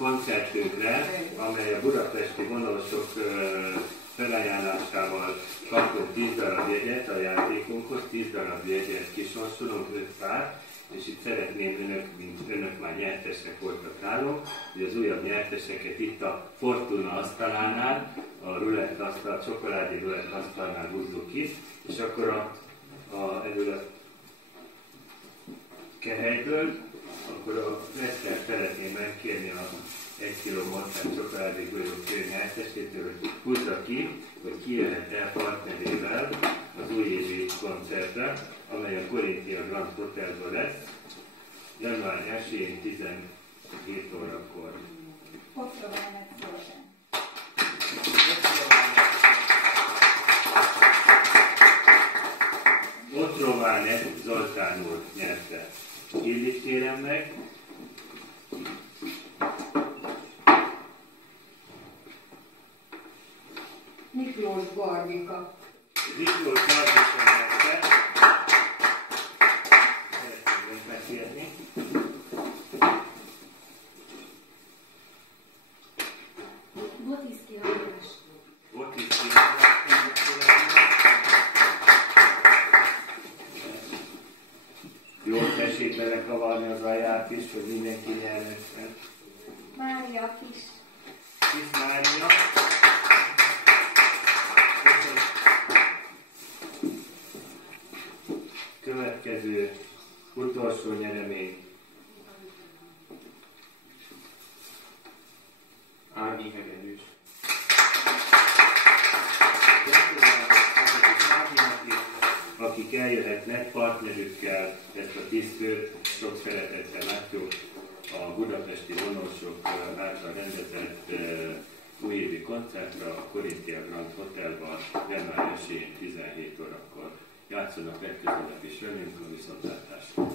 koncertünkre, amely a budapesti vonósok felajánlásával kaptunk 10 darab jegyet a játékunkhoz, 10 darab jegyet kisorsolunk, 5 pár, és itt szeretném önök már nyertesek voltak nálunk, hogy az újabb nyerteseket itt a Fortuna asztalánál, a rulett asztal, a csokoládé rulett asztalnál húzzuk ki, és akkor ebből a kehelyből, akkor a Leszter szeretném megkérni a 1 kg morcán csokoládékből fő nyertesétől, hogy húzza ki, hogy ki jöhet el partnerével az újévi koncertre, amely a Corinthia Grand Hotelban lesz, január 1-én 17 órakor. Otrovánet Zoltán. Otrovánet Zoltán úr nyerte. Illik kérem meg. Miklós Barbika. Miklós Barbika nyerte. Szeretném megkérni. Botiszki András. Botiszki András. Jól tessék belekavarni az aját is, hogy mindenki nyerhessen. Mária Kis. Kis Mária. Következő, utolsó nyeremény. Ági Hegedűs. Akik eljöhetnek partnerükkel, ezt a 10 főt sok szeretettel látjuk a budapesti vonósok által rendezett újévi koncertre a Corinthia Grand Hotelban január 1-én 17 órakor. Játszanak legközelebb is velünk a viszontlátásra.